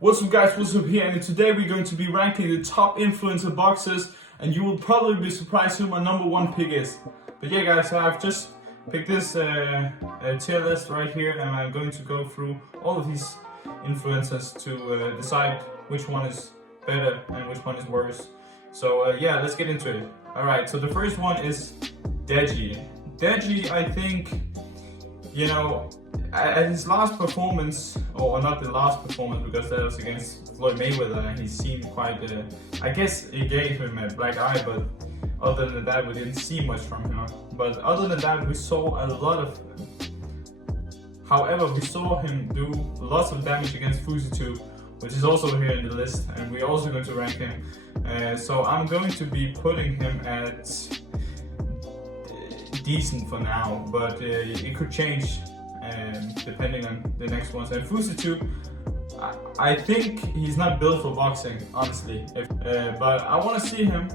What's up guys, what's up here, and today we're going to be ranking the top influencer boxers, and you will probably be surprised who my number one pick is. But yeah guys, so I've just picked this tier list right here, and I'm going to go through all of these influencers to decide which one is better and which one is worse. So yeah, let's get into it. Alright, so the first one is Deji. Deji, I think, you know, at his last performance, or not the last performance because that was against Floyd Mayweather, and he seemed quite, I guess he gave him a black eye, but other than that we didn't see much from him. But other than that we saw a lot of, however we saw him do lots of damage against Fusito, which is also here in the list, and we're also going to rank him. So I'm going to be putting him at decent for now, but it could change depending on the next ones. And Fusito, I think he's not built for boxing, honestly. But I want to see him.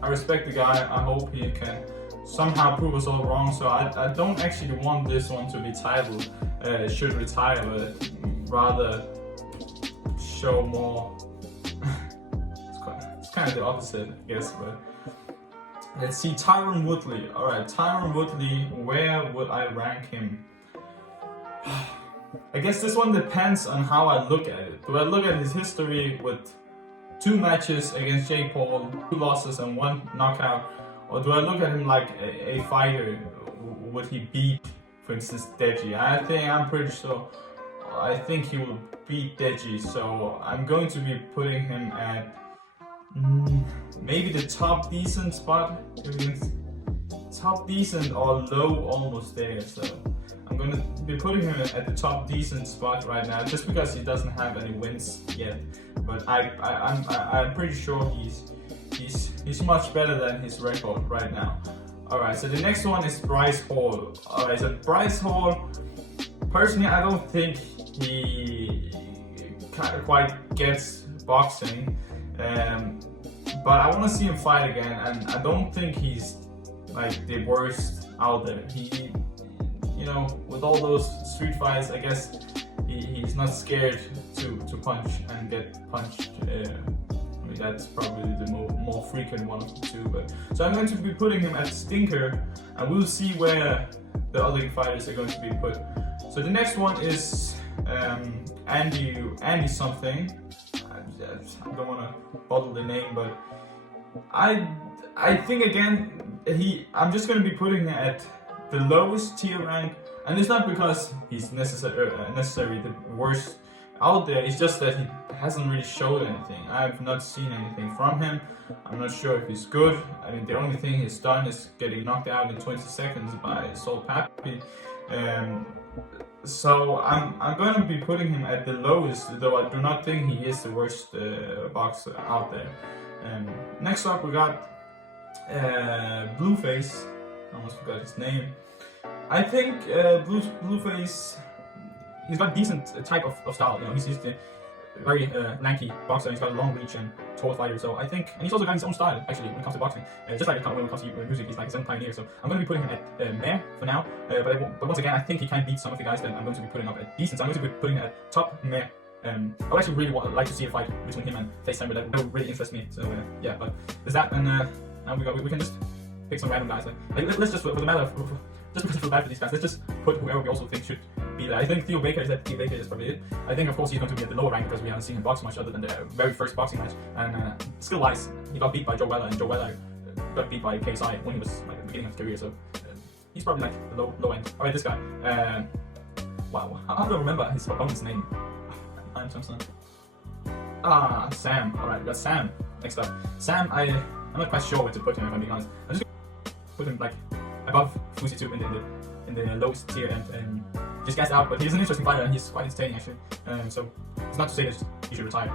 I respect the guy. I hope he can somehow prove us all wrong. So I don't actually want this one to be titled should retire, but rather show more. It's kind of the opposite, I guess. But let's see, Tyron Woodley. All right, Tyron Woodley. Where would I rank him? I guess this one depends on how I look at it. Do I look at his history with 2 matches against Jake Paul, 2 losses and 1 knockout, or do I look at him like a fighter? Would he beat, for instance, Deji? I'm pretty sure. I think he will beat Deji, so I'm going to be putting him at maybe the top decent spot. Top decent or low almost there. So I'm going to be putting him at the top decent spot right now, just because he doesn't have any wins yet. But I'm pretty sure he's much better than his record right now. All right, so the next one is Bryce Hall. All right, so Bryce Hall, personally, I don't think he quite gets boxing, but I want to see him fight again, and I don't think he's like the worst out there. He, you know, with all those street fights, I guess he's not scared to punch and get punched. I mean, that's probably the more frequent one of the two. But so I'm going to be putting him at stinker, and we'll see where the other fighters are going to be put. So the next one is Andy something. I don't want to bottle the name, but I think again I'm just going to be putting him at the lowest tier rank, and it's not because he's necessarily the worst out there. It's just that he hasn't really showed anything. I've not seen anything from him. I'm not sure if he's good. I mean, the only thing he's done is getting knocked out in 20 seconds by papi. So I'm going to be putting him at the lowest, though I do not think he is the worst boxer out there. Next up we got Blueface. I almost forgot his name. I think Blueface, he's got a decent type of style. You know, he's the very lanky boxer. He's got a long reach and tall fighter. So I think, and he's also got his own style actually when it comes to boxing. Just like when it comes to music, he's like his own pioneer. So I'm going to be putting him at Mare for now. But once again, I think he can beat some of the guys that I'm going to be putting up at decent. So I'm going to be putting him at top Mare. I would actually really like to see a fight between him and FaceTime, but that would really interest me. So yeah, but there's that, and now we can just pick some random guys. Like let's just, for the matter of, just because I feel bad for these guys, let's just put whoever we also think should be there. I think Theo Baker is probably it. I think of course he's going to be at the lower rank because we haven't seen him box much other than the very first boxing match. And skill-wise, he got beat by Joe Weller, and Joe Weller got beat by KSI when he was like at the beginning of his career. So he's probably like the low end. All right, this guy. Wow, I don't remember his opponent's name. I'm Sam. Alright, we got Sam next up. Sam, I'm not quite sure where to put him, if I'm being honest. I'm just gonna put him like above Fusito in the lowest tier, and just guessed out, but he's an interesting fighter and he's quite entertaining actually. So it's not to say that he should retire.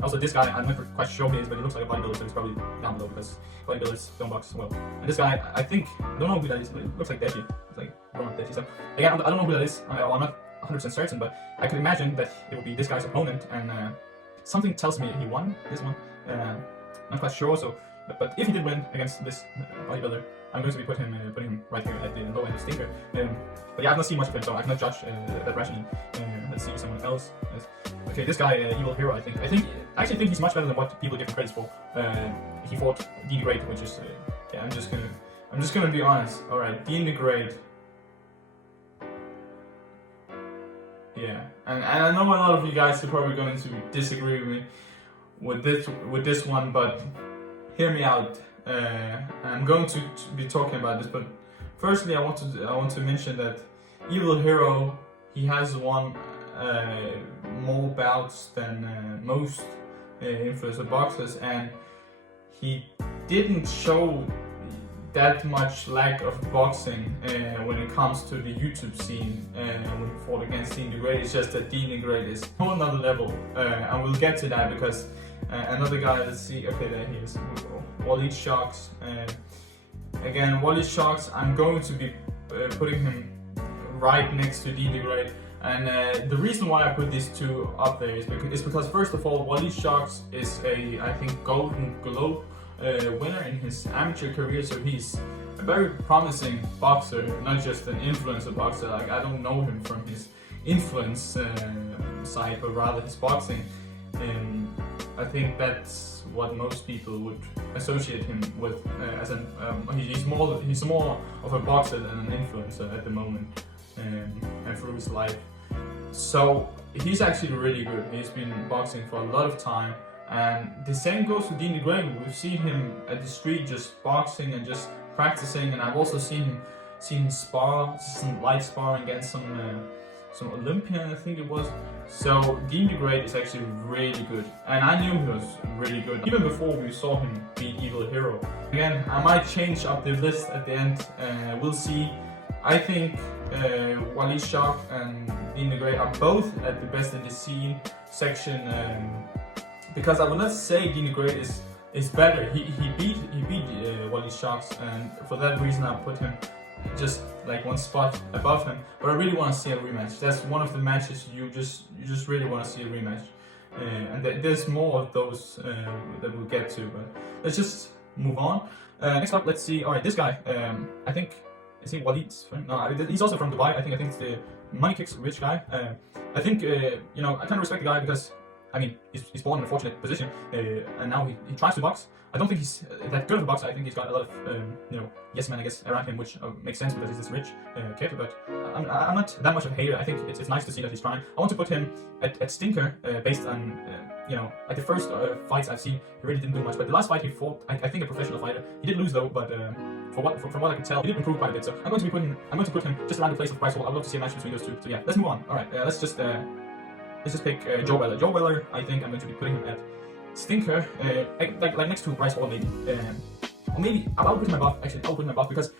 Also this guy, I'm not quite sure who he is, but he looks like a bodybuilder, so he's probably down below because bodybuilders don't box well. And this guy, I don't know who that is, but it looks like Deji. It's like Deji. So again, I don't know who that is. I'm not 100% certain, but I could imagine that it would be this guy's opponent, and something tells me he won this one. Not quite sure, so but if he did win against this bodybuilder, I'm going to be putting him right here at the low end of stinker. But yeah, I've not seen much of him, so I cannot judge that rationally. Let's see someone else. Okay, this guy, Evil Hero. I actually think he's much better than what people give him credit for. He fought Dean the Great, which is yeah. I'm just gonna be honest. All right, Dean the Great. Yeah, and I know a lot of you guys are probably going to disagree with me with this one, but hear me out. I'm going to be talking about this, but firstly, I want to mention that Evil Hero, he has won more bouts than most influencer boxers, and he didn't show that much lack of boxing when it comes to the YouTube scene when he fought against Dean the Great. It's just that Dean the Great is on another level, and we'll get to that because another guy, let's see, okay, there he is, Wally Sharks. Again, Wally Sharks, I'm going to be putting him right next to Dean the Great, and the reason why I put these two up there is because first of all, Wally Sharks is I think Golden Globe winner in his amateur career, so he's a very promising boxer, not just an influencer boxer. Like, I don't know him from his influence side, but rather his boxing. I think that's what most people would associate him with as an he's more of a boxer than an influencer at the moment, and through his life. So he's actually really good. He's been boxing for a lot of time. And the same goes to Dean the Great. We've seen him at the street just boxing and just practicing, and I've also seen him spar, some light sparring against some Olympian, I think it was. So Dean the Great is actually really good, and I knew he was really good even before we saw him beat Evil Hero. Again, I might change up the list at the end. We'll see. I think Wally Shark and Dean the Great are both at the best in the scene section. Because I will not say Dean the Great is better. He beat Wally Sharks, and for that reason I put him just like one spot above him. But I really want to see a rematch. That's one of the matches you just really want to see a rematch. And there's more of those that we'll get to. But let's just move on. Next up, let's see. All right, this guy. I think is he Walid's friend? No, he's also from Dubai. I think it's the money kicks rich guy. I think I kind of respect the guy because, I mean, he's born in a fortunate position, and now he tries to box. I don't think he's that good of a boxer. I think he's got a lot of, yes men, I guess, around him, which makes sense because he's this rich kid. But I'm not that much of a hater. I think it's nice to see that he's trying. I want to put him at Stinker, based on, like the first fights I've seen, he really didn't do much. But the last fight he fought, I think a professional fighter. He did lose though, but from what I can tell, he did improve quite a bit. So I'm going to put him just around the place of Price Hall. I'd love to see a match between those two. So yeah, let's move on. All right, let's just pick Joe Weller. Joe Weller, I think I'm going to be putting him at Stinker, like next to Bryce Hall maybe. Or maybe I'll put him above. Actually, I'll put him above because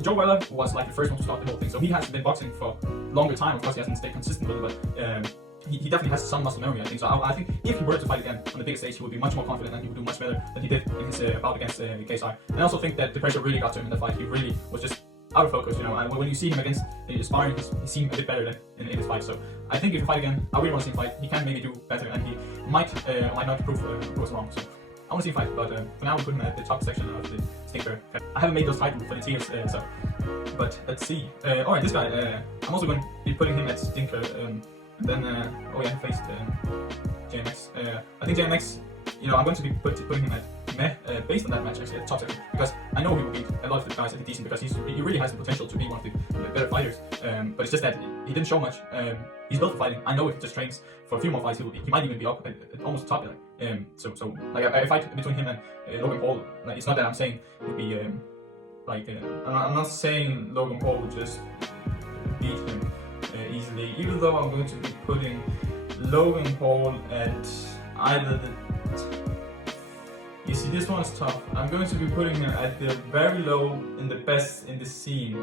Joe Weller was like the first one to start the whole thing. So he has been boxing for a longer time. Of course, he hasn't stayed consistent with it, but he definitely has some muscle memory, I think. So I think if he were to fight again on the big stage, he would be much more confident and he would do much better than he did in his bout against KSI. And I also think that the pressure really got to him in the fight. He really was just out of focus, and when you see him against sparring, he seemed a bit better than in his fight. So I think if you fight again, I really want to see him fight. He can maybe do better, and he might not prove us wrong. So I want to see him fight, but for now we put him at the top section of the Stinker. I haven't made those titles for the tiers, but let's see. All right, this guy, I'm also going to be putting him at Stinker. Then he faced JMX. I think JMX, I'm going to be putting him at Meh, based on that match actually at top section, because I know he will beat a lot of the guys at the decent, because he really has the potential to be one of the better fighters. But it's just that he didn't show much. He's built for fighting. I know if he just trains for a few more fights, he might even be up at almost the top. So like a fight between him and Logan Paul. Like, it's not that I'm saying it would be I'm not saying Logan Paul would just beat him easily. Even though I'm going to be putting Logan Paul at either the. You see, this one's tough. I'm going to be putting him at the very low in the best in the scene.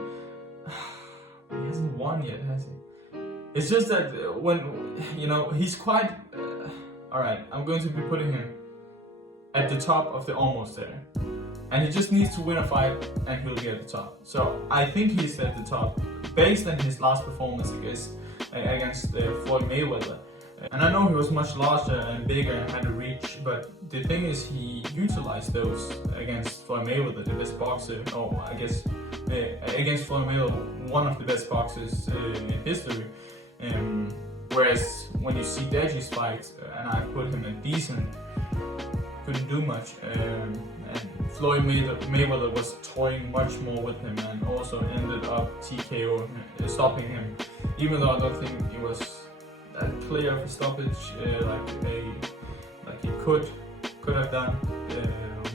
He hasn't won yet, has he? It's just that when, he's quite... Alright, I'm going to be putting him at the top of the almost there. And he just needs to win a fight and he'll be at the top. So I think he's at the top based on his last performance against Floyd Mayweather. And I know he was much larger and bigger and had a reach, but the thing is he utilized those against Floyd Mayweather, the best boxer, against Floyd Mayweather, one of the best boxers in history. Whereas when you see Deji's fights, and I put him at decent, couldn't do much. And Floyd Mayweather was toying much more with him and also ended up TKO stopping him, even though I don't think it was that clear of a stoppage like he could have done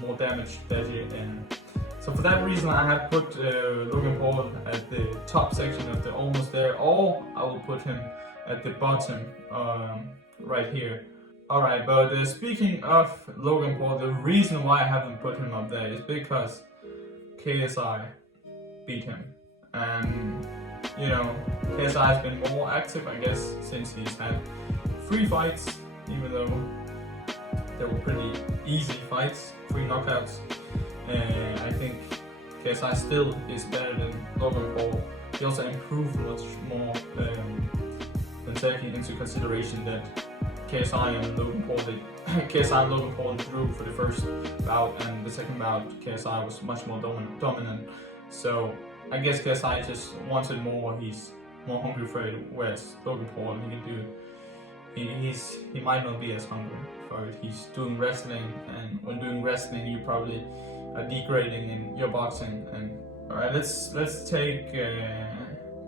more damage to Deji. And so for that reason, I have put Logan Paul at the top section of the almost there, or I will put him at the bottom right here. Alright, but speaking of Logan Paul, the reason why I haven't put him up there is because KSI beat him. And, you know, KSI has been more active, I guess, since he's had 3 fights, even though they were pretty easy fights, 3 knockouts. And I think KSI still is better than Logan Paul. He also improved much more than taking into consideration that KSI and Logan Paul drew for the first bout, and the second bout KSI was much more dominant. So I guess KSI just wanted more. He's more hungry for it, whereas Logan Paul, he might not be as hungry for it. He's doing wrestling, and when doing wrestling, you probably are degrading in your boxing. And all right, let's take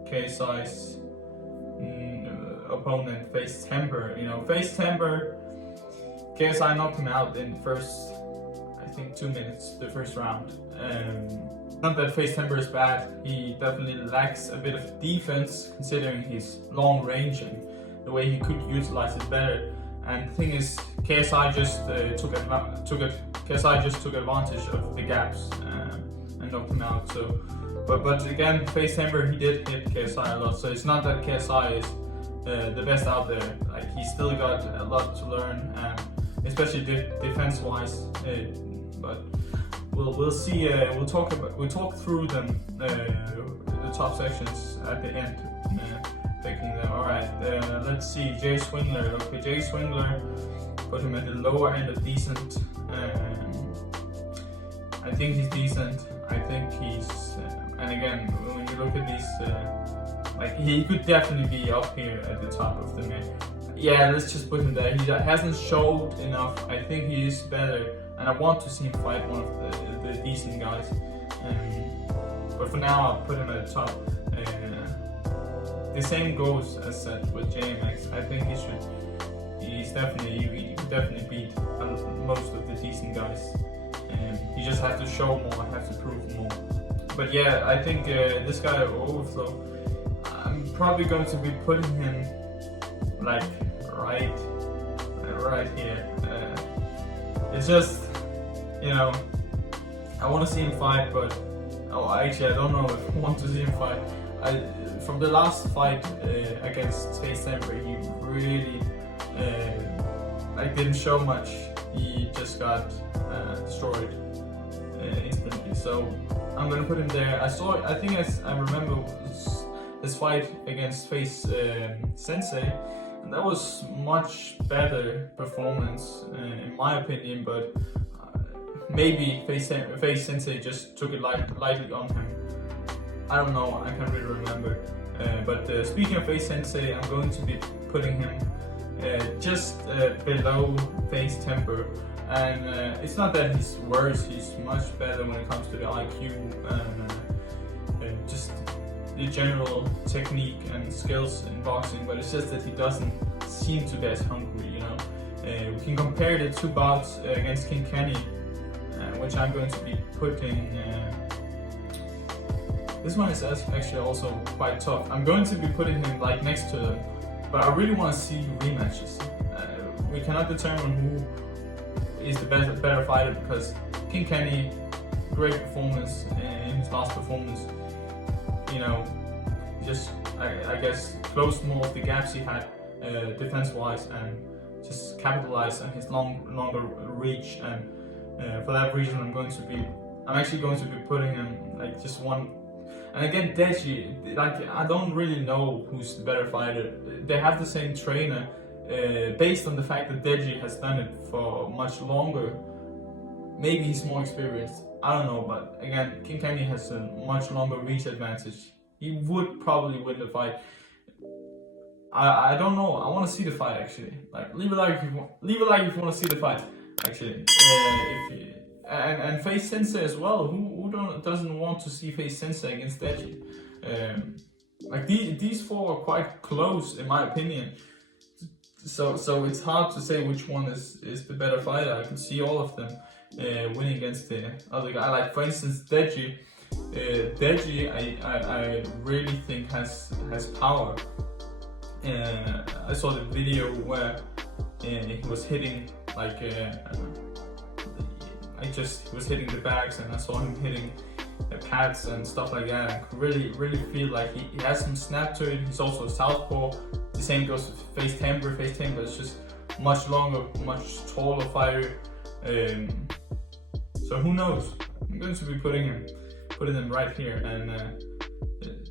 KSI's opponent, Face Temper. You know, Face Temper, KSI knocked him out in the first, I think, 2 minutes, the first round. Not that Face Temper is bad, he definitely lacks a bit of defense considering his long range and the way he could utilize it better. And the thing is, KSI just took advantage of the gaps and knocked him out. So, but again, Face Temper, he did hit KSI a lot. So it's not that KSI is the best out there. Like, he's still got a lot to learn, especially defense-wise. But we'll see. We'll talk through them, the top sections at the end, picking them. All right. Let's see. Jay Swingler. Okay, Jay Swingler. Put him at the lower end of decent. I think he's decent. I think he's. And again, when you look at these. Like, he could definitely be up here at the top of the mid. Yeah, let's just put him there. He hasn't showed enough. I think he is better, and I want to see him fight one of the decent guys. But for now, I'll put him at the top. The same goes as said with JMX. I think he could definitely beat most of the decent guys. He just has to show more, has to prove more. But yeah, I think this guy Overflow, I'm probably going to be putting him like right here. It's just, you know, I want to see him fight, but actually I don't know if I want to see him fight. From the last fight against Face Temper, he really didn't show much. He just got destroyed instantly. So I'm gonna put him there. I think I remember his fight against Face Sensei, and that was much better performance in my opinion. But maybe Face Sensei just took it lightly on him. I don't know. I can't really remember. But speaking of Face Sensei, I'm going to be putting him just below Face Temper. And it's not that he's worse, he's much better when it comes to the IQ and just the general technique and skills in boxing, but it's just that he doesn't seem to be as hungry, you know. We can compare the 2 bouts against King Kenny, which I'm going to be putting. This one is actually also quite tough. I'm going to be putting him like next to them, but I really want to see rematches. We cannot determine who is the better fighter, because King Kenny, great performance in his last performance, you know, just I guess closed more of the gaps he had defense-wise and just capitalized on his longer reach. And for that reason, I'm actually going to be putting him like just one. And again, Deji, like, I don't really know who's the better fighter. They have the same trainer. Based on the fact that Deji has done it for much longer, maybe he's more experienced. I don't know, but again, King Kenny has a much longer reach advantage. He would probably win the fight. I don't know. I want to see the fight actually. Like leave a like if you want to see the fight actually. And face Sensei as well. Who doesn't want to see face Sensei against Deji? Like these four are quite close in my opinion. So it's hard to say which one is the better fighter. I can see all of them winning against the other guy. Like for instance Deji. Deji I really think has power. I saw the video where he was hitting like he was hitting the bags, and I saw him hitting pads and stuff like that. I could really feel like he has some snap to it. He's also a southpaw. The same goes with Face Temper. Face Temper is just much longer, much taller fighter. So who knows? I'm going to be putting them right here. And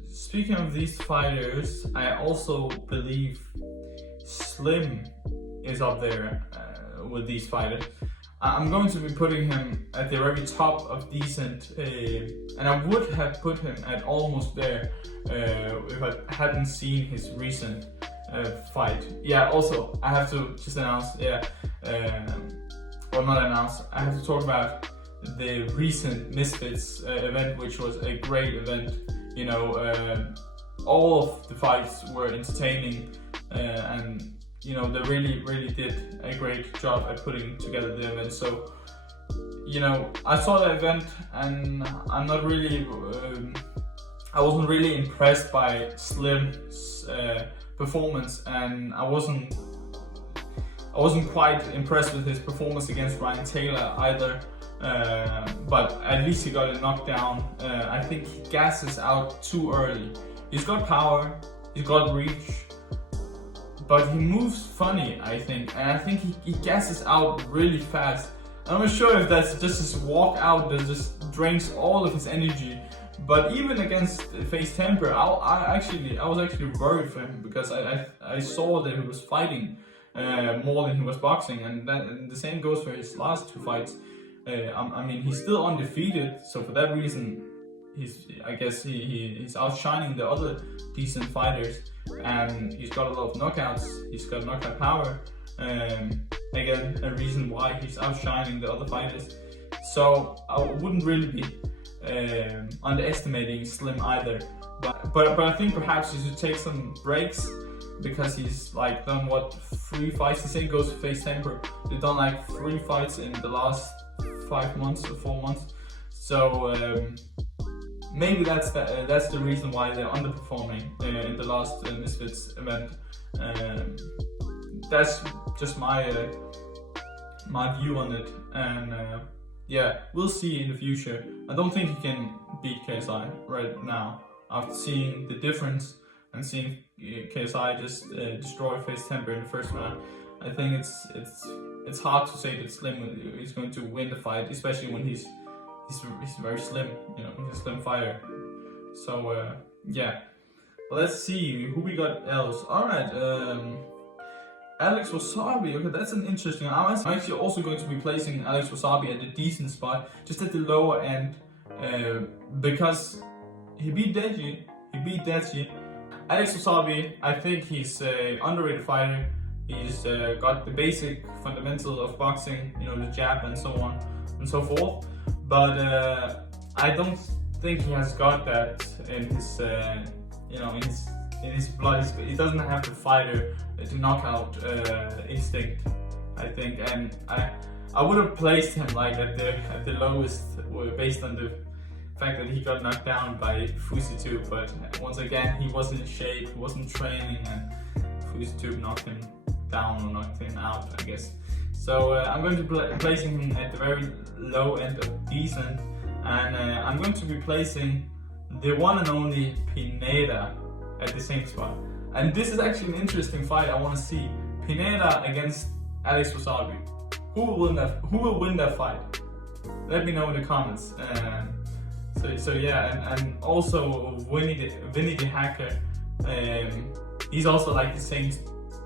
speaking of these fighters, I also believe Slim is up there with these fighters. I'm going to be putting him at the very top of decent, and I would have put him at almost there if I hadn't seen his recent fight. Yeah, also I have to just announce, or not announce, I have to talk about the recent Misfits event, which was a great event. You know, all of the fights were entertaining, and you know, they really did a great job at putting together the event. So, you know, I saw the event and I'm not really, I wasn't really impressed by Slim's performance, and I wasn't quite impressed with his performance against Ryan Taylor either. But at least he got a knockdown. I think he gasses out too early. He's got power, he's got reach, but he moves funny, I think, and I think he gasses out really fast. I'm not sure if that's just his walk out that just drains all of his energy. But even against Face Temper, I was actually worried for him, because I saw that he was fighting more than he was boxing, and the same goes for his last two fights. I mean, he's still undefeated, so for that reason, I guess he's outshining the other decent fighters, and he's got a lot of knockouts. He's got knockout power. Again, a reason why he's outshining the other fighters. So I wouldn't really be underestimating Slim either. But I think perhaps he should take some breaks, because he's like done what, 3 fights. The same goes to Face Temper. They've done like 3 fights in the last 5 months or 4 months. So maybe that's the reason why they're underperforming in the last Misfits event. That's just my view on it, and yeah, we'll see in the future. I don't think he can beat KSI right now after seeing the difference and seeing KSI just destroy Face Temper in the first round. I think it's hard to say that Slim is going to win the fight, especially when he's very slim. You know, he's a slim fighter. So yeah, well, let's see who we got else. All right, Alex Wasabi. Okay, that's an interesting. I'm actually also going to be placing Alex Wasabi at a decent spot, just at the lower end, because he beat Deji. Alex Wasabi, I think he's an underrated fighter. He's got the basic fundamental of boxing, you know, the jab and so on and so forth. But I don't think he has got that in his, you know, in his blood. He doesn't have the fighter to knockout instinct, I think. And I would have placed him like at the lowest, based on the fact that he got knocked down by Fusitube. But once again, he wasn't in shape, he wasn't training, and Fusitube knocked him down or knocked him out, I guess. So I'm going to be placing him at the very low end of decent, and I'm going to be placing the one and only Pineda at the same spot. And this is actually an interesting fight. I want to see Pineda against Alex Wasabi. Who will win that fight? Let me know in the comments. So yeah, and also Vinny the Hacker. He's also like the same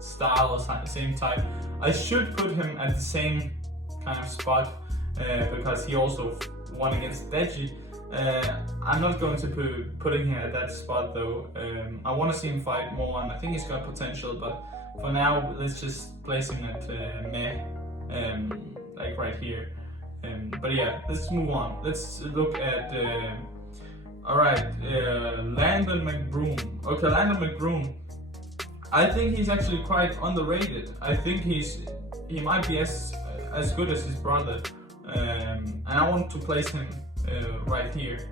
style or same type. I should put him at the same kind of spot because he also won against Deji. I'm not going to be putting him at that spot though. I want to see him fight more, and I think he's got potential, but for now, let's just place him at meh, like right here. But yeah, let's move on. Let's look at, alright, Landon McBroom. Okay, Landon McBroom. I think he's actually quite underrated. I think he might be as good as his brother. And I want to place him right here.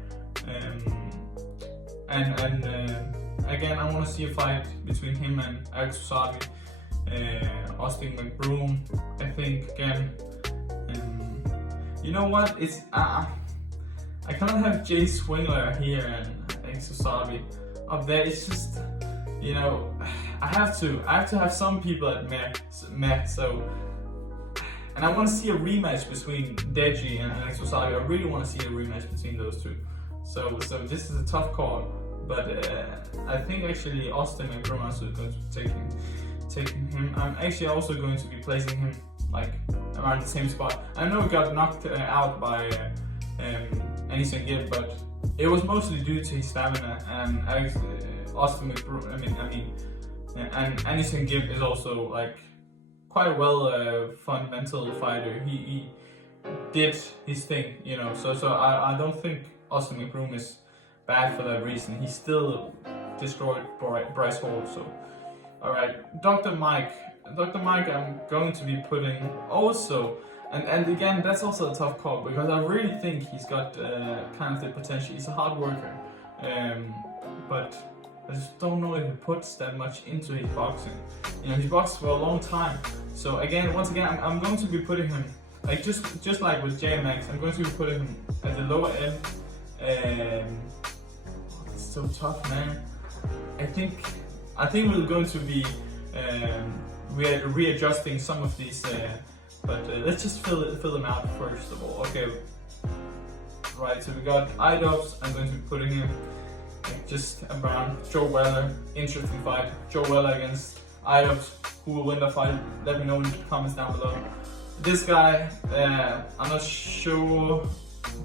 Again, I want to see a fight between him and SSSSS. Austin McBroom, I think, again. You know what? It's I can't have Jay Swingler here and SSSSS up there. It's just, you know, I have to have some people at meh. So, and I want to see a rematch between Deji and SSSSS. I really want to see a rematch between those two. So this is a tough call, but I think actually Austin McBroom also is going to be taking him. I'm actually also going to be placing him like around the same spot. I know he got knocked out by anesongib, but it was mostly due to his stamina. And Austin McBroom, and anesongib is also like quite well fundamental fighter. He did his thing, you know. So I don't think Austin McBroom is bad for that reason. He still destroyed Bryce Hall. So, all right, Dr. Mike, I'm going to be putting also, and again, that's also a tough call because I really think he's got kind of the potential. He's a hard worker, but I just don't know if he puts that much into his boxing. You know, he's boxed for a long time. So again, once again, I'm going to be putting him like just like with JMX. I'm going to be putting him at the lower end. It's so tough, man. I think we're going to be readjusting some of these, but let's just fill them out first of all. Okay, right. So we got IDOPS. I'm going to be putting him just around Joe Weller. Interesting fight. Joe Weller against IDOPS. Who will win the fight? Let me know in the comments down below. This guy, I'm not sure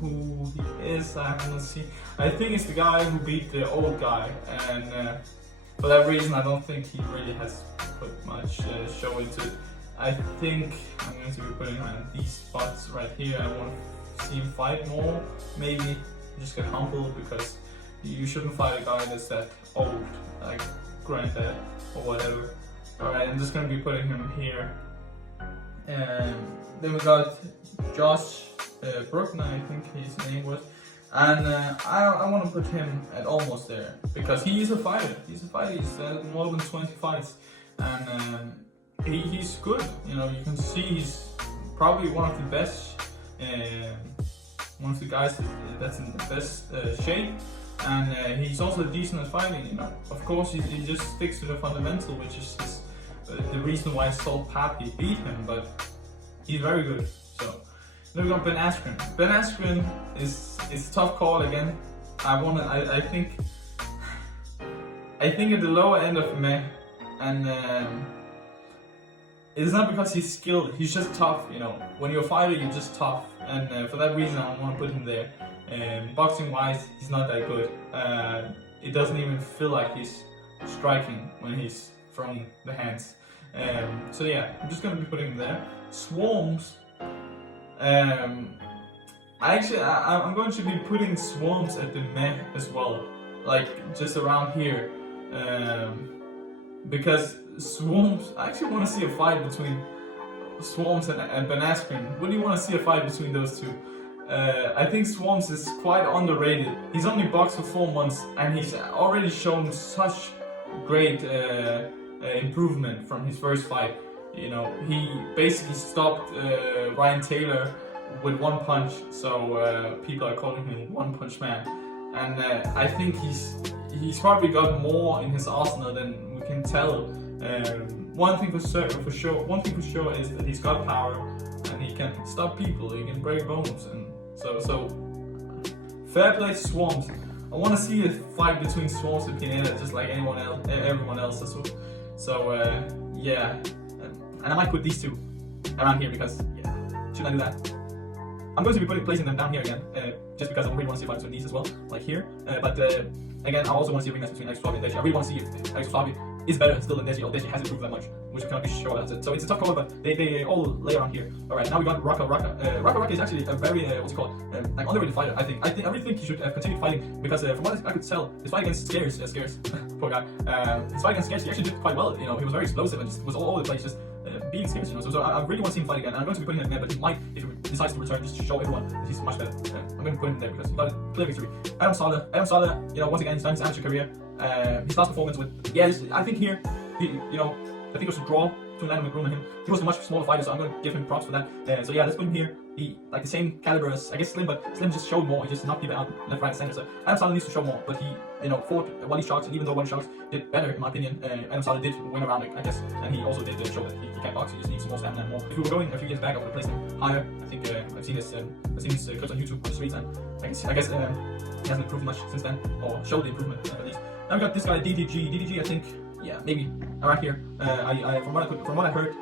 who he is. I haven't seen. I think it's the guy who beat the old guy, and for that reason, I don't think he really has put much show into it. I think I'm going to be putting him in these spots right here. I want to see him fight more. Maybe just get humbled because you shouldn't fight a guy that's that old, like granddad or whatever. Alright, I'm just going to be putting him here. And then we got Josh Bruckner, I think his name was. And I want to put him at almost there because he is a fighter. He's had more than 20 fights, and he's good. You know, you can see he's probably one of the best, one of the guys that's in the best shape, and he's also decent at fighting. You know, of course he just sticks to the fundamental, which is the reason why Salt Papi beat him, but he's very good. So. Then we got Ben Askren. Ben Askren is a tough call again. I think at the lower end of meh, and it's not because he's skilled. He's just tough. You know, when you're a fighter, you're just tough, and for that reason, I want to put him there. Boxing wise, he's not that good. It doesn't even feel like he's striking when he's throwing the hands. So yeah, I'm just gonna be putting him there. Swarms. I'm going to be putting Swarms at the meh as well, like just around here, because Swarms. I actually want to see a fight between Swarms and Ben Askren. What do you want to see a fight between those two? I think Swarms is quite underrated. He's only boxed for 4 months, and he's already shown such great improvement from his first fight. You know, he basically stopped Ryan Taylor with one punch, so people are calling him One Punch Man. And I think he's probably got more in his arsenal than we can tell. One thing for sure is that he's got power and he can stop people. He can break bones, and so fair play to Swarms. I want to see a fight between Swarms and Pineda, just like everyone else. So yeah. And I might put these two around here because, yeah, should I do that? I'm going to be placing them down here again, just because I really want to see fights with these as well, like here. But again, I also want to see a rematch between anesongib and deji. I really want to see if anesongib is better still than deji, or deji hasn't improved that much, which we cannot be sure that's it. So it's a tough call, but they all lay around here. Alright, now we got Raka. Raka is actually a very, what's it called, like underrated fighter, I think. I really think he should continue fighting, because from what I could tell, his fight against Scares, poor guy, his fight against Scares, he actually did quite well, you know, he was very explosive and just was all over the place, just being Scares, you know, so I really want to see him fight again, and I'm going to be putting him there, but he might, if he decides to return, just to show everyone that he's much better. I'm going to put him there because he got a clear victory. Adam Saleh, you know, once again, he's done his amateur career. His last performance with, I think here, you know, I think it was a draw between mcbroom and him. He was a much smaller fighter, so I'm going to give him props for that. So yeah, let's put him here. He, like the same caliber as, I guess, Slim, but Slim just showed more. He just knocked people out left, right, center. So Adam Saleh needs to show more, but he, you know, fought Wally Sharks, and even though Wally Sharks did better, in my opinion, Adam Saleh did win around, I guess, and he also did show that he can box. He just needs more stamina and more. If we were going a few years back, I would have placed him higher. I think I've seen his clips on YouTube on the streets, and I guess he hasn't improved much since then, or showed the improvement at least. Now we got this guy DDG. I think, yeah, maybe right here. From what I heard,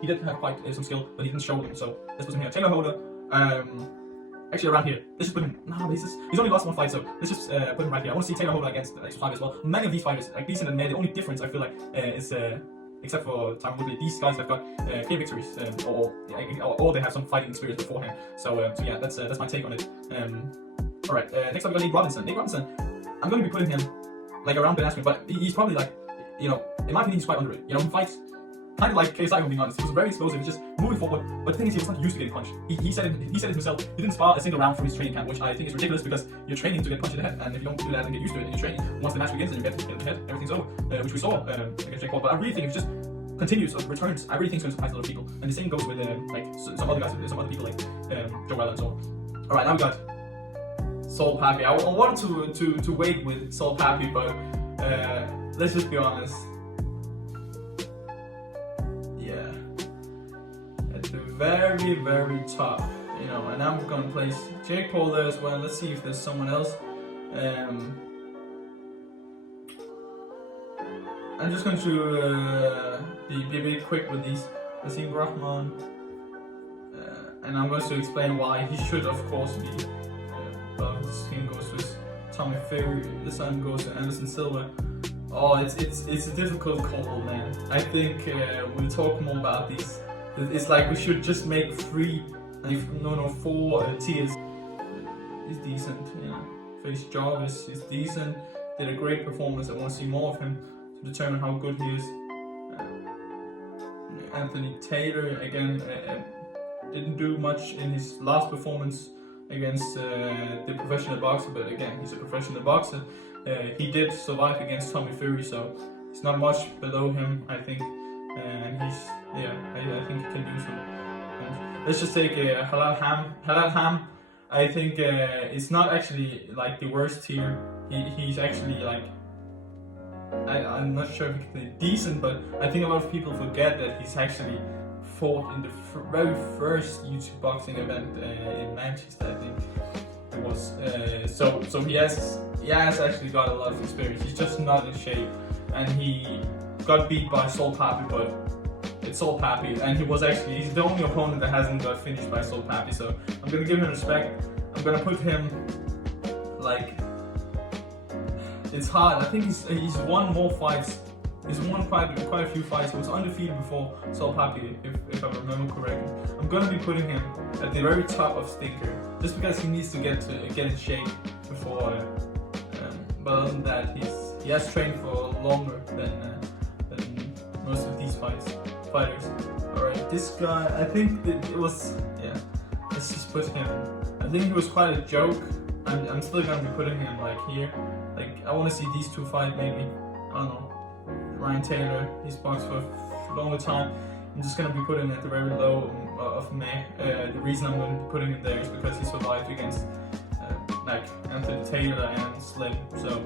he did have quite some skill, but he didn't show them. So let's put him here. Taylor Holder. Actually around here. Let's just put him. No, he's only lost one fight, so let's just put him right here. I want to see Taylor Holder against Explosive as well. Many of these fighters, like decent and mad, the only difference I feel like is except for Time Woodley, these guys have got clear victories, or they have some fighting experience beforehand. So yeah, that's my take on it. Alright, next up we got Nate Robinson. I'm going to be putting him like around Ben Askren, but he's probably like, you know, in my opinion, he's quite underrated. You know, he fights kind of like KSI, being honest. He was very explosive, just moving forward. But the thing is, he was not used to getting punched. He said it himself. He didn't spar a single round from his training camp, which I think is ridiculous because you're training to get punched in the head, and if you don't do that and get used to it in your training, once the match begins and you get hit in the head, everything's over. Which we saw against Jake Paul. But I really think if it just continues or returns, I really think it's going to surprise a lot of people. And the same goes with like some other guys, some other people like Joe Weller and so on. All right, now we got Saul Papi. I wanted to wait with Saul Papi, but let's just be honest. Yeah, at the very, very top, you know. And I'm gonna place Jake Paul there as well. Let's see if there's someone else. I'm just going to be a bit quick with these. Nassim Rahman, and I'm going to explain why he should, of course, be. But the skin goes to Tommy Fury, the sun goes to Anderson Silva. Oh, it's a difficult call, man. I think we'll talk more about these. It's like we should just make 4 tiers. He's decent, you know. Face Jarvis, he's decent. Did a great performance. I want to see more of him to determine how good he is. Anthony Taylor, again, didn't do much in his last performance against the professional boxer, but again, he's a professional boxer. He did survive against Tommy Fury, so he's not much below him, I think. And I think he can do some. And let's just take Halal Ham. Halal Ham, I think it's not actually like the worst tier. He's actually like, I'm not sure if he's decent, but I think a lot of people forget that he's actually fought in the very first YouTube boxing event in Manchester, I think it was. So he has actually got a lot of experience. He's just not in shape, and he got beat by Saul Papi, but it's Saul Papi, and he's the only opponent that hasn't got finished by Saul Papi. So I'm gonna give him respect. I'm gonna put him like. It's hard. I think he's won more fights. He's won quite a few fights. He was undefeated before Saul Papi, if I remember correctly. I'm gonna be putting him at the very top of Stinker, just because he needs to get in shape before. But other than that, he has trained for longer than most of these fighters. All right, this guy. I think it was. Yeah, let's just put him. I think he was quite a joke. I'm still gonna be putting him like here. Like I want to see these two fight maybe. I don't know. Ryan Taylor, he's boxed for a longer time. I'm just gonna be putting him at the very low of May. The reason I'm going to be putting him there is because he survived against like Anthony Taylor and Slim. So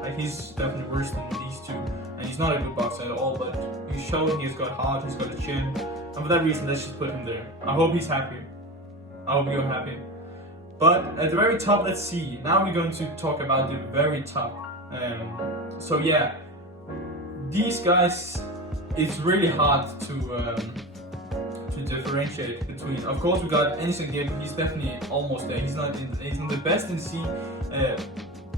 like he's definitely worse than these two, and he's not a good boxer at all. But he's showing he's got heart, he's got a chin, and for that reason, let's just put him there. I hope he's happy. I hope you're happy. But at the very top, let's see. Now we're going to talk about the very top. So yeah, these guys, it's really hard to differentiate between. Of course, we got anesongib. He's definitely almost there. He's not the best in the scene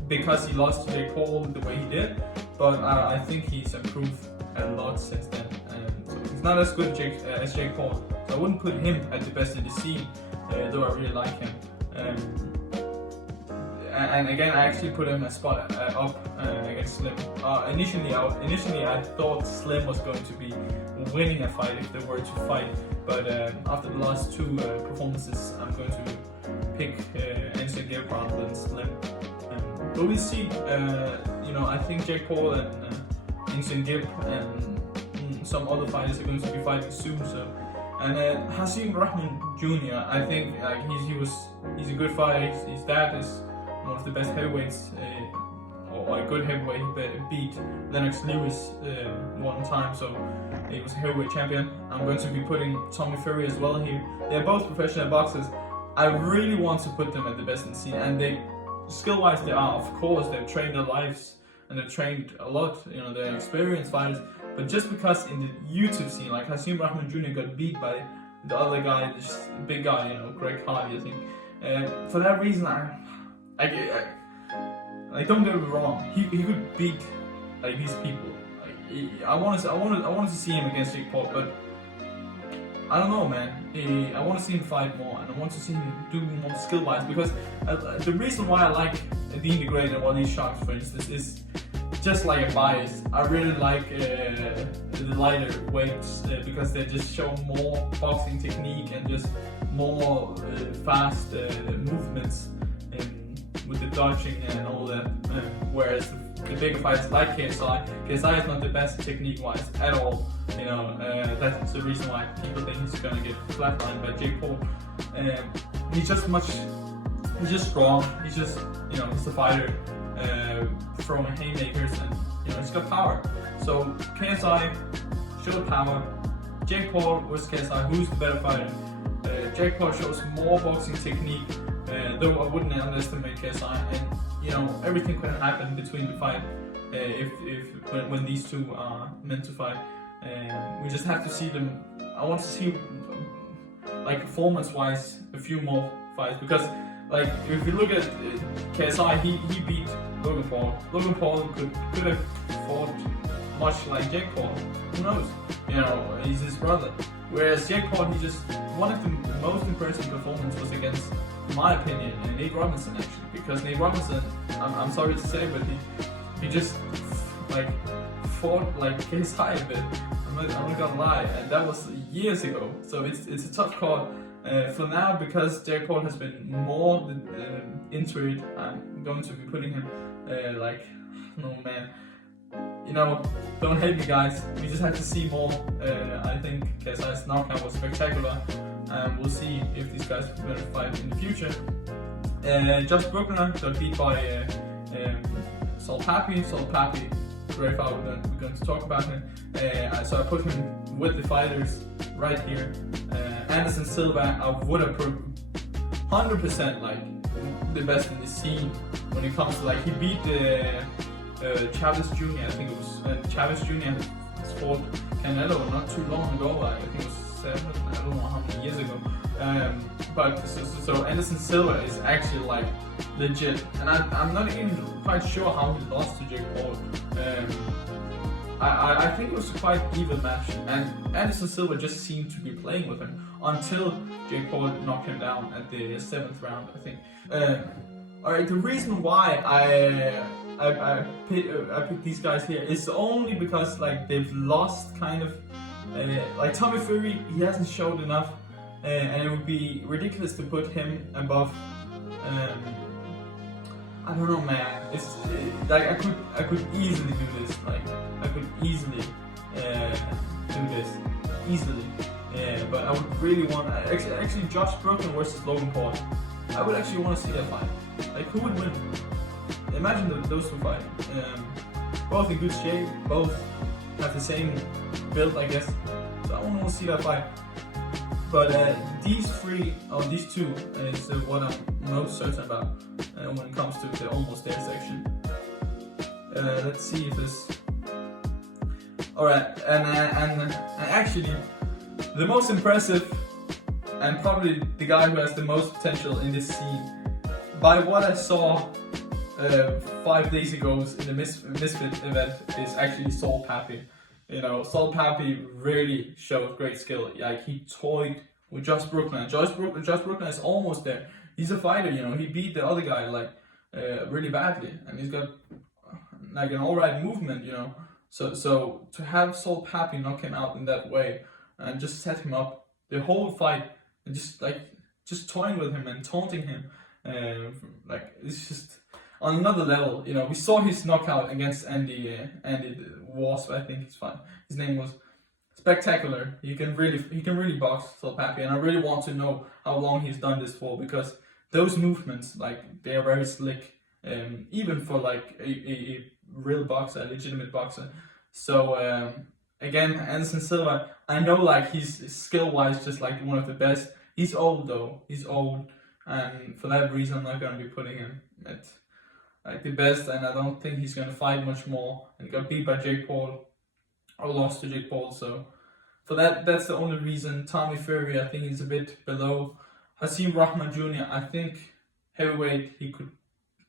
because he lost to Jake Paul the way he did. But I think he's improved a lot since then. So he's not as good as Jake Paul. So I wouldn't put him at the best in the scene, though I really like him. And again, I actually put him a spot up against Slim. Initially, I thought Slim was going to be winning a fight if they were to fight, but after the last two performances, I'm going to pick anesongib rather than Slim. But we'll see. I think Jake Paul and anesongib and some other fighters are going to be fighting soon. So, and Hasim Rahman Jr. I think he's a good fighter. His dad is one of the best heavyweights, or a good heavyweight. He beat Lennox Lewis one time, so he was a heavyweight champion. I'm going to be putting Tommy Fury as well here. They're both professional boxers. I really want to put them at the best in the scene, and they, skill-wise, they are. Of course, they've trained their lives and they've trained a lot. They're experienced fighters. But just because in the YouTube scene, like Hasim Rahman Jr. got beat by the other guy, this big guy, Greg Hardy, I think. For that reason, I don't get me wrong. He could beat these people. I wanted to see him against Jake Paul, but I don't know, man. I want to see him fight more, and I want to see him do more skill-wise. Because the reason why I like Dean the Great and all these sharks, for instance, is just like a bias. I really like the lighter weights because they just show more boxing technique and just more fast movements with the dodging and all that. Whereas the bigger fighters like KSI is not the best technique-wise at all. That's the reason why people think he's gonna get flatlined by Jake Paul. He's just strong. He's just, he's a fighter throwing haymakers, and he's got power. So KSI showed power. Jake Paul versus KSI, who's the better fighter? Jake Paul shows more boxing technique, though I wouldn't underestimate KSI. And everything can happen between the fight when these two are meant to fight. We just have to see them. I want to see, performance-wise, a few more fights, because if you look at KSI, he beat Logan Paul. Logan Paul could have fought much like Jake Paul. Who knows? He's his brother. Whereas Jake Paul, one of the most impressive performances was against, in my opinion, Nate Robinson, actually. Because Nate Robinson, I'm sorry to say, but he just fought like KSI a bit. I'm not gonna lie, and that was years ago. So it's a tough call. For now, because Jake Paul has been more into it, I'm going to be putting him no man. Don't hate me, guys. We just have to see more. I think KSI's knockout was spectacular. We'll see if these guys are going to fight in the future. Josh Bruckner got beat by Saul Papi. Saul Papi, great fight. We're going to talk about him. So I put him with the fighters right here. Anderson Silva, I would have put 100% the best in the scene when it comes to he beat Chavez Jr. I think it was Chavez Jr. has fought Canelo not too long ago. I think it was I don't know how many years ago. But so Anderson Silva is actually legit, and I'm not even quite sure how he lost to Jake Paul. I think it was a quite even match, and Anderson Silva just seemed to be playing with him until Jake Paul knocked him down at the 7th round, I think. Alright, the reason why I picked these guys here is only because they've lost kind of. Tommy Fury, he hasn't showed enough, and it would be ridiculous to put him above. I don't know, man. I could easily do this. I could easily do this easily. But I would really want actually Josh Bruckner versus Logan Paul. I would actually want to see that fight. Who would win? Imagine those two fighting. Both in good shape. Both have the same build, I guess. So I want to see that fight. But these two is what I'm most certain about when it comes to the almost there section. Let's see if this. Alright, and actually, The most impressive and probably the guy who has the most potential in this scene, by what I saw 5 days ago in the Misfit event, is actually papi. You know, papi really showed great skill. Like, he toyed with Josh Brooklyn. Josh Brooklyn is almost there. He's a fighter, you know. He beat the other guy like really badly, and he's got like an alright movement, you know. So to have papi knock him out in that way and just set him up the whole fight, and just toying with him and taunting him, like, it's just on another level, you know. We saw his knockout against Andy Wasp, I think his name was. Spectacular. He can really box papi, and I really want to know how long he's done this for, because those movements, like, they are very slick, even for like a real boxer, a legitimate boxer. So again, Anderson Silva, I know like he's skill wise just like one of the best. He's old though. He's old, and for that reason I'm not gonna be putting him at like the best, and I don't think he's gonna fight much more. And he got beat by Jake Paul, or lost to Jake Paul, so for that's the only reason. Tommy Fury, I think he's a bit below. Hasim Rahman Jr., I think heavyweight, he could,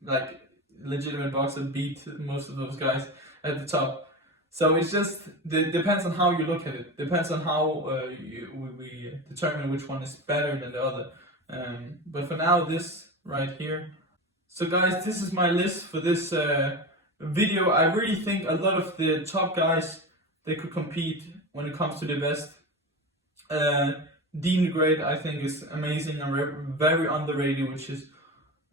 like, legitimate boxer, beat most of those guys at the top. So it's just, depends on how you look at it. Depends on how we determine which one is better than the other. But for now, this right here. So guys, this is my list for this video. I really think a lot of the top guys, they could compete when it comes to the best. Dean the Great, I think, is amazing and very underrated, which is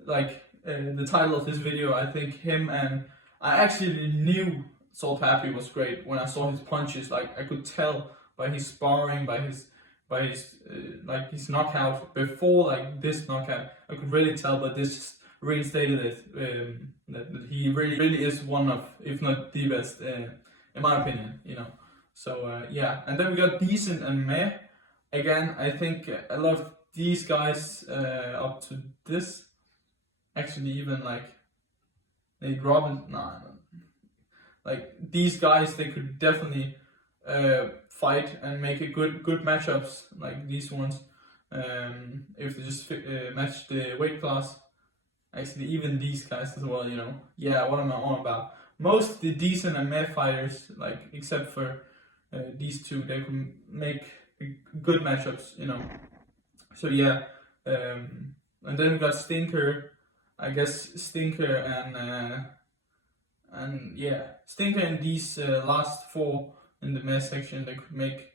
like the title of this video. I think him, and I actually knew papi was great when I saw his punches. Like, I could tell by his sparring, by his like his knockout before, like this knockout, I could really tell. But this reinstated it, that he really is one of, if not the best, in my opinion, you know. So yeah, and then we got Decent and Meh. Again, I think a lot of these guys up to this, actually even like Nate Robinson, like these guys, they could definitely fight and make a good matchups like these ones, if they just match the weight class. Actually, even these guys as well, you know. Yeah, what am I on about? Most of the Decent and Meh fighters, like except for these two, they can make good matchups, you know. So yeah, and then we got Stinker. I guess Stinker and yeah, Stinker and these last four in the Meh section, they could make,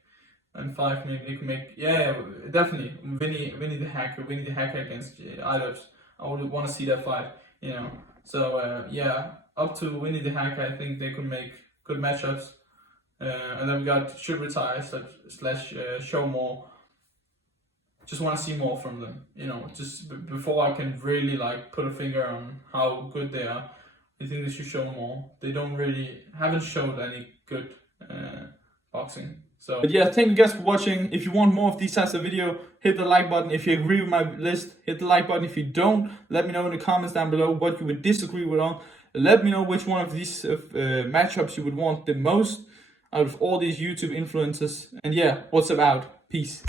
and 5 maybe they could make. Yeah, definitely Vinny the Hacker against Idols. I would want to see that fight, you know. So yeah, up to Winnie the Hacker, I think they could make good matchups. And then we got Should Retire slash Show More. Just want to see more from them, you know. Just before I can really like put a finger on how good they are, I think they should show more. They haven't showed any good boxing. So, but yeah, thank you guys for watching. If you want more of these types of video, hit the like button. If you agree with my list, hit the like button. If you don't, let me know in the comments down below what you would disagree with on. Let me know which one of these matchups you would want the most out of all these YouTube influencers. And yeah, what's up out? Peace.